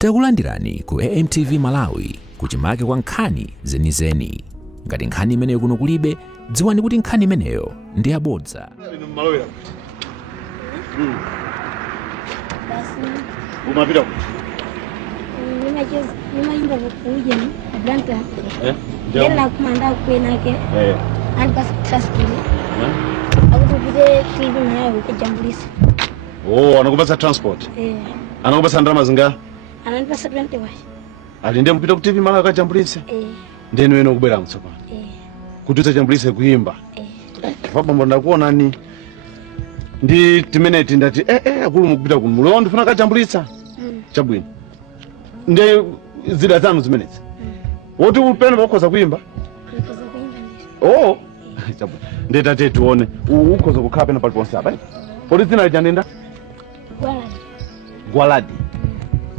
Takulandirani ku AMTV Malawi kuchimake kwa nkhani zenizeni. Ngati nkhani imeneyo kuno kulibe, dziwani kuti nkhani imeneyo ndi yabodza. Umapita kuti? Nimayimba kuja ni Blanca. Ndela kumanda kwenake. Anipasa transport. Akutupite TV nayo kujambulisa. Oh, anakupasa transport? Anakupasa ndalama zinga? Ananipasa 20 washi. Alinde mpita ku TV Malawi kajambulisa? Ndeno wena kubera mtsopano. Kututsa jambulisa kuimba. Papa mbona kuona ni ndi timeneti ndati akulu mukupita kuno mulo ndifuna kajambulisa. Chabwino. Nde zida zanu zimenezi. Woti upene bakoza kuimba? Nikoza kuimba Oh. Chabwino. Ndeta tete tuone ukoza kukhala pena pali ponse apa. Poli zina lijanenda? Gwaladi.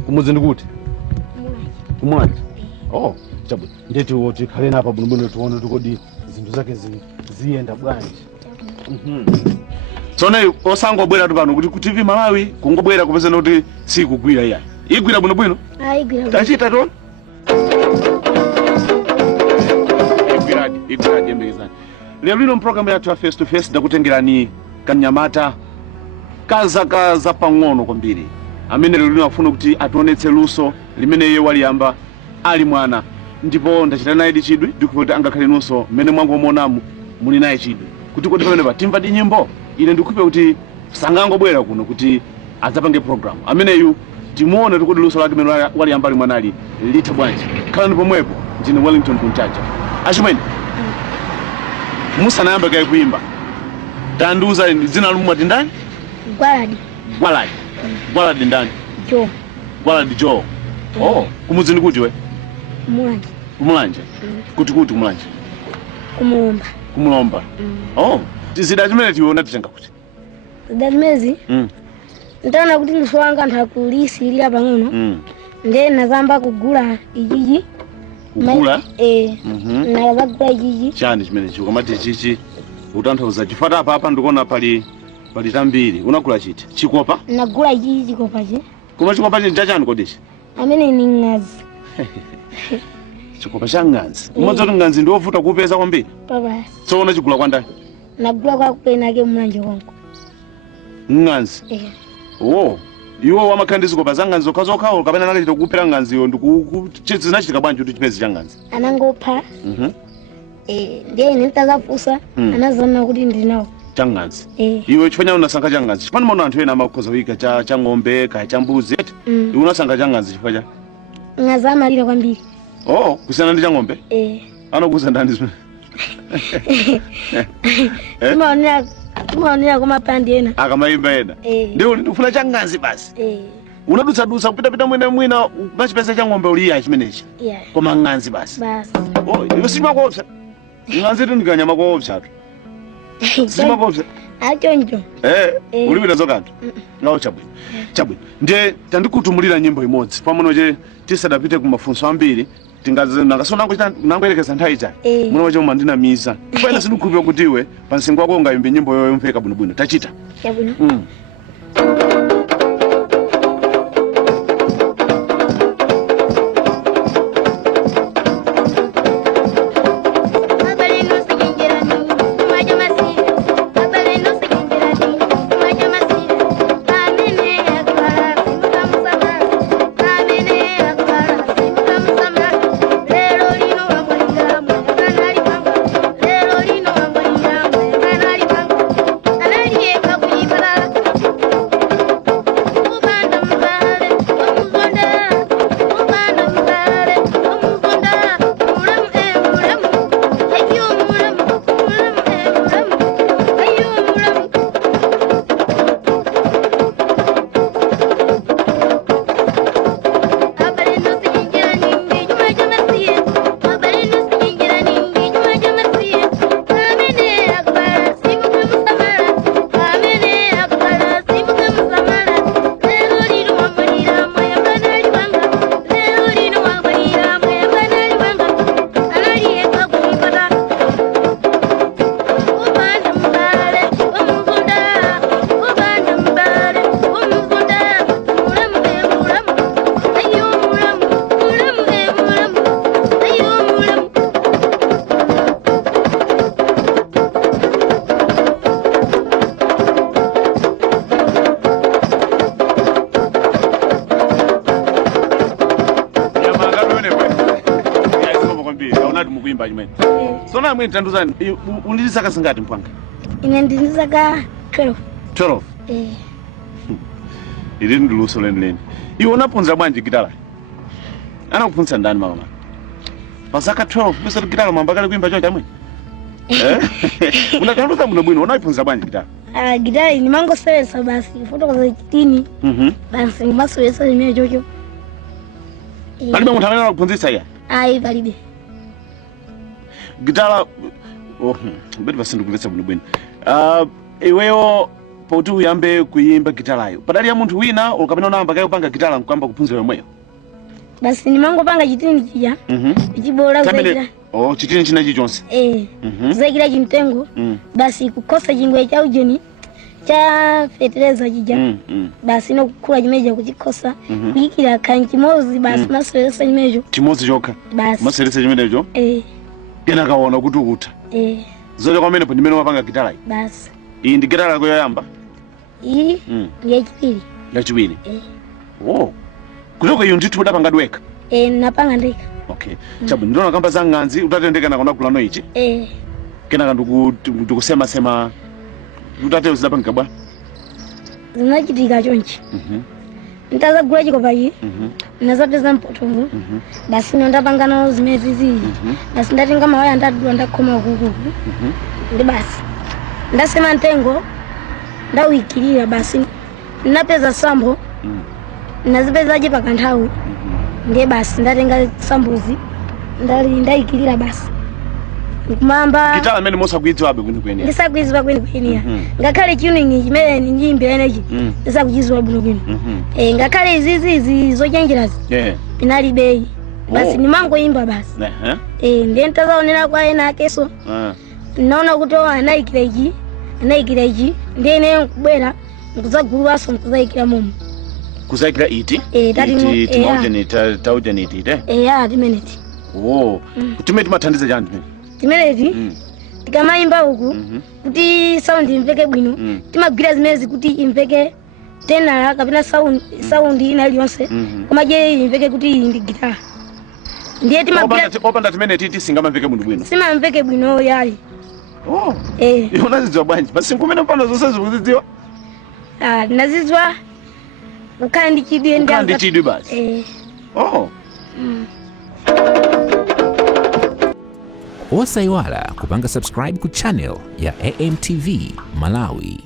Kumuzi ndikuti? Kumwaji. Oh, chabwino. Ndeti woti khalena apa bunobuno tuone tukodi zinthu zake ziyenda bwanji. Tsone osangobwera tupano kuti ku TV Malawi kungobwera kupeza kuti sikugwira iya. Igwira bwino? Igwira. Tachita to? Igwira jembezani. Lero lino program ya face to face ndakutengerani kanyamata kaza pang'ono kwambiri. Amene lero lino afuna kuti ationetse luso limene iye waliyamba ali mwana. Ndipo ndachita naye chidwi ndikuti angakhale nunso mmene mwangomuonamu muli naye chidwi. Kuti kodi pamene patimva di nyimbo ine ndikupe kuti sangangobwera kuno kuti adzapange program. Ameneyu timuone tukudi luso lake mene waliyamba ali mwanali litha bwanji. Khalani pomwepo ndine Wellington Kunchacha. Achimwene musanayamba kaye kuimba tanduza dzina lumwe ndani? Gwaladi ndani? Gwaladi Joe. Oh, kumuzi ndikuti we? Kumulanje. Kuti kumulanje? Kumulomba. Oh, zida zimene tiona titenga kuti? Zida zimezi? Ndana kuti luso wanga ndakulisilira pang'ono. Nde nazamba kugula ijiji. Kugula? Nazagula ijiji. Chani chimene chikomati chichi utanthauza chifata apa ndikuona pali tambiri. Unagula chiti? Chikopa? Nagula ijiji chikopa chi. Koma chikopa chi chachani kodishi? Amene ni ngazi. Chikopa cha ngazi. Umodzi kuti ngazi ndiovuta kupeza kwambiri? Papa. Tsoona chigula kwa ndani? Nagula kwa kupenake mulanje wangu. Ngazi? Oh. Iwo wamakhandizi kopa za ngazi zokha kapena nakachita kukupera ngaziyo ndikuchizinachitika bwanji kuti chipezi cha ngazi? Anangopha. Ndiye nitazafusa anazana kuti ndinawo. Cha ngazi. Iwe chifanya unasankha cha ngazi. Chipani maona anthu ena amakhoza kuika cha ng'ombe kaya cha mbuzi eti. Iwe unasankha cha ngazi chifanya? Ngazi amalira kwambiri. Oh, kusiyana ndi cha ng'ombe? Anokuza ndani zimene? Tumaonera kuma pandi ena. Akamayimba ena. Ndiyo ufuna cha ngazi basi. Unadutsa kupita mwina pachipesa cha ng'ombe uliya chimenechi. Koma ngazi basi. Oh, iwe simakopsa. Ngazi tu ndikanyama kopsa tu. Simakopsa. Achonjo. Ulipita zokanthu. Ngawo chabwino. Chabwino. Ndiye tandikutumulira nyimbo imodzi. Pamene je tisadapite kumafunso ambiri. Tingasona nangoyerekeza nthawi chani. Muno wacho mandinamiza. Kwena sindikukhulupirira kuti iwe pansingo wako ungayimbe nyimbo yoyo mpheka bwinobwino. Tachita. Chabwino. kuimba chimene. Sona mwini tanduzani undili zaka zingati mpwanga? Ine ndili zaka 12. 12. Ili ndi luso lenileni. Iwe unaphunzira bwanji gitala? Anakuphunzitsa ndani mama? Pa zaka 12 besa gitala mwamba kale kuimba choncho amwe? Unatanduza muno bwino unayiphunzira bwanji gitala? Gitala ni mangosewesa basi fotokoza chitini. Basi ngumasewesa limene chocho. Palibe munthu amene anakuphunzitsa iya? Ayi palibe. Gitala mbeti pasindikuletsa muno bwino. Iweyo poti uyambe kuyimba gitalayo padali ya munthu wina ukapena unayamba kayo panga gitala nkwamba kuphunzira yomweyo? Basi nimangopanga chitini chija chibola kuzaikira. Chitini china chichonse? Kuzaikira chimtengo basi kukosa chingwe cha ujeni cha fetereza chija basi inokukula chimeja kuchikosa kuyikira kanchimozi basi maseresa chimejo chimozi chokha basi maseresa chimenecho kena kaona kuti ukuta zote kwamene po ndimene mapanga gitalayo basi. Iyi ndi gitala yako yoyamba? Iyi ndi yachiwiri. Yachiwiri? Kutoka iyo ndithu udapanga weka? Napanga ndeka. Okay. Chabu ndona kamba za ng'anzi utatendeka na kona kulano ichi? Kena ndikusema utate uzidapanga bwana? Zinachitika chonchi. Ntazagula chikopa iyi nazapeza mpotongo basi ndapanga nawo zimene zizi basi ndatenga mawaya ndadula ndakhoma ukuku ndi basi ndasema ntengo ndawikilira basi napeza sambo nazipezaje pakanthawi ndiye basi ndatenga sambuzi ndayikilira basi kumamba gitala amene mosakuidziwabe kwenikweni? Ndisakuidziwa kwenikweni ngakhale tuning chimene ndiyimbira enechi ndisakuchidziwa bwinobwino ngakhale izizi zochenjerazi inalibe basi nimangoyimba basi ndiye ntazaonera kwa ena akeso naona kuti anayikira ichi ndiye ine nkubwera nkuzagulwaso nkuzayikira momo. Kuzayikira iti? Taujeniti ite? Timeneti. Timene timathandiza chani timene? Timeneti tikamayimba uku kuti sound imveke bwino timagwira zimezi kuti imveke tenala kapena sound ina iliyonse koma je imveke kuti ndi gitala ndiye timagwira opanda timeneti tisingamamveke bwino bwino? Simamveke bwino yali. Unazidziwa bwanji? Basi nkumene mpano zonse zikuzidziwa? Nazidziwa ukhala ndi chidwi ukhala ndi chidwi basi? Osayiwala kupanga subscribe ku channel ya AMTV Malawi.